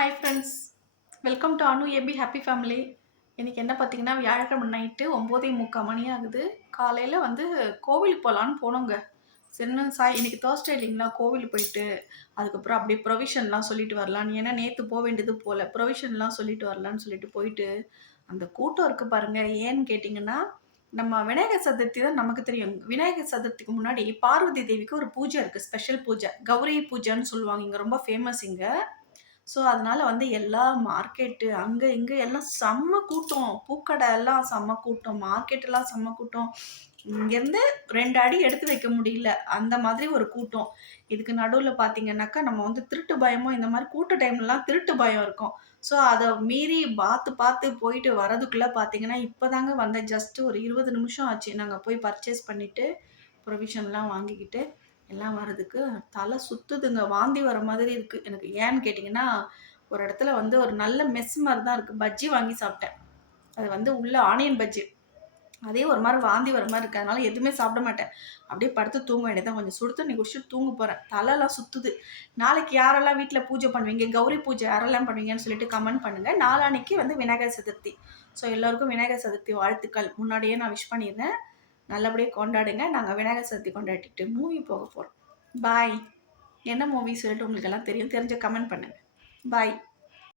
Hi friends, welcome to Anu AB happy family. இன்னைக்கு என்ன பார்த்தீங்கன்னா, வியாழக்கிழமை நைட்டு 9:45 மணி ஆகுது. காலையில வந்து கோவிலுக்கு போலான்னு போனோங்க. சரின்னு இன்னைக்கு தேர்ஸ்டே இல்லைங்களா, கோவிலுக்கு போயிட்டு, அதுக்கப்புறம் அப்படியே ப்ரொவிஷன்லாம் சொல்லிட்டு வரலான்னு. ஏன்னா நேத்து வேண்டியது போல. ப்ரொவிஷன்லாம் சொல்லிட்டு வரலான்னு சொல்லிட்டு போயிட்டு, அந்த கூட்டம் இருக்கு பாருங்க. ஏன்னு கேட்டீங்கன்னா, நம்ம விநாயகர் சதுர்த்தி தான் நமக்கு தெரியும். விநாயகர் சதுர்த்திக்கு முன்னாடி பார்வதி தேவிக்கு ஒரு பூஜை இருக்கு. ஸ்பெஷல் பூஜை. கௌரி பூஜைன்னு சொல்லுவாங்க. இங்க ரொம்ப ஃபேமஸ் இங்க. ஸோ, அதனால வந்து எல்லா மார்க்கெட்டு அங்க, இங்க எல்லாம் செம்ம கூட்டம். பூக்கடை எல்லாம் செம்ம கூட்டம். மார்க்கெட்லாம் செம்ம கூட்டம். இங்கேருந்து 2 அடி எடுத்து வைக்க முடியல. அந்த மாதிரி ஒரு கூட்டம். இதுக்கு நடுவுல பார்த்தீங்கன்னாக்கா, நம்ம வந்து திருட்டு பயமும் இந்த மாரி கூட்ட டைம்லலாம் திருட்டு பயம் இருக்கும். ஸோ, அத மீறி பார்த்து, பார்த்து போயிட்டு வரதுக்குள்ள பார்த்தீங்கன்னா, இப்பதாங்க வந்தேன். ஜஸ்ட் ஒரு 20 நிமிஷம் ஆச்சு. நாங்க போய் பர்ச்சேஸ் பண்ணிட்டு, ப்ரொவிஷன்லாம் வாங்கிக்கிட்டு எல்லாம் வரதுக்கு தலை சுத்துதுங்க. வாந்தி வர மாதிரி இருக்கு. எனக்கு ஏன்னு கேட்டீங்கன்னா, ஒரு இடத்துல வந்து ஒரு நல்ல மெஸ் மாரி தான் இருக்கு. பஜ்ஜி வாங்கி சாப்பிட்டேன். அது வந்து உள்ள ஆனியன் பஜ்ஜி. அதே ஒரு மாரி வாந்தி வர மாரி இருக்கு. அதனால எதுவுமே சாப்பிட மாட்டேன். அப்படியே படுத்து தூங்க வேண்டியது தான். கொஞ்சம் சுடு தண்ணி குடிச்சுட்டு தூங்க போறேன். தலைலாம் சுத்துது. நாளைக்கு யாரெல்லாம் வீட்ல பூஜை பண்ணுவீங்க? கௌரி பூஜை யாரெல்லாம் பண்ணுவீங்கன்னு சொல்லிட்டு கமெண்ட் பண்ணுங்க. நாளான்னைக்கு வந்து விநாயகர் சதுர்த்தி. ஸோ எல்லோருக்கும் விநாயகர் சதுர்த்தி வாழ்த்துக்கள். முன்னாடியே நான் விஷ் பண்ணிடுறேன். நல்லபடியா கொண்டாடுங்க. நாங்க விநாயகர் சதுர்த்தி கொண்டாடிட்டு மூவி போக போறோம். பாய். என்ன மூவி சொல்லிட்டு உங்களுக்கெல்லாம் தெரியும். தெரிஞ்சா கமெண்ட் பண்ணுங்க. பாய்.